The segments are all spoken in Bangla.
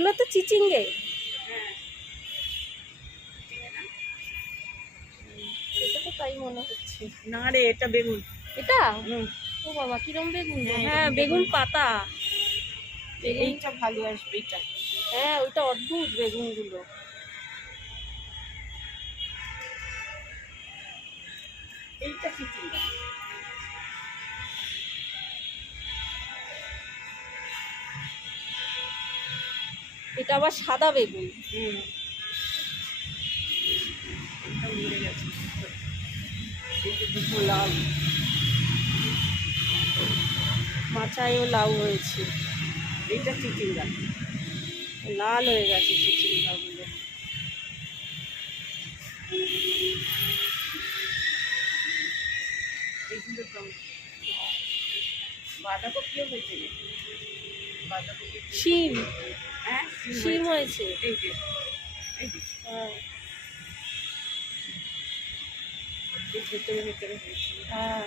এগুলো তো চিচিঙ্গে। হ্যাঁ এটা তো তাই মনে হচ্ছে। না রে, এটা বেগুন। এটা হুম, ও বাবা কিরম বেগুন গো? হ্যাঁ, হ্যাঁ এরকম বেগুন বেগুন। পাতা। বেগুন, এইটা ভালো আসবে এটা। হ্যাঁ ওইটা অদ্ভুত বেগুনগুলো। এইটা চিচিঙ্গা। এটা আবার সাদা বেগুন। হুম, এটা মরে গেছে। এই যে দুটো লাল। মাচায়ও লাউ হয়েছে, এইটা চিচিঙ্গা। লাল হয়ে গেছে চিচিঙ্গাগুলো। এইগুলো তো বাঁধাকপিও হয়েছে রে। বাঁধাকপি, শিম, হ্যাঁ শিম হয়েছে। এই যে, এই যে হ্যাঁ এই ভেতরে ভেতরে হয়েছে। হ্যাঁ।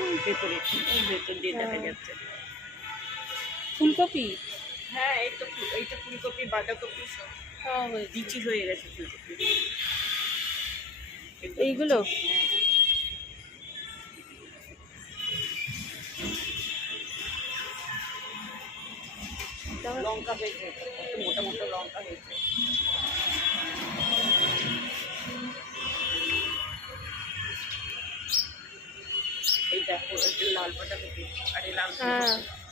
ওই ভেতরে, ওই ভেতর দিয়ে দেখা হ্যাঁ। যাচ্ছে। ফুলকপি হ্যাঁ, এই তো এইটা ফুলকপি, বাঁধাকপি সব খাওয়া হয়েছে। বিচি হয়ে গেছে ফুলকপি। এইগুলো লঙ্কা হয়েছে, কত মোটা মোটা লঙ্কা হয়েছে। এই দেখো, এটা লাল বাঁধাকপি আর এই লাল হ্যাঁ ফুলকপি।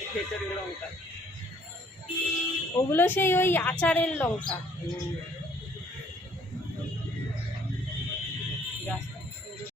এই ভেতরে লঙ্কা। ওগুলো সেই ওই আচারের লঙ্কা। গাছ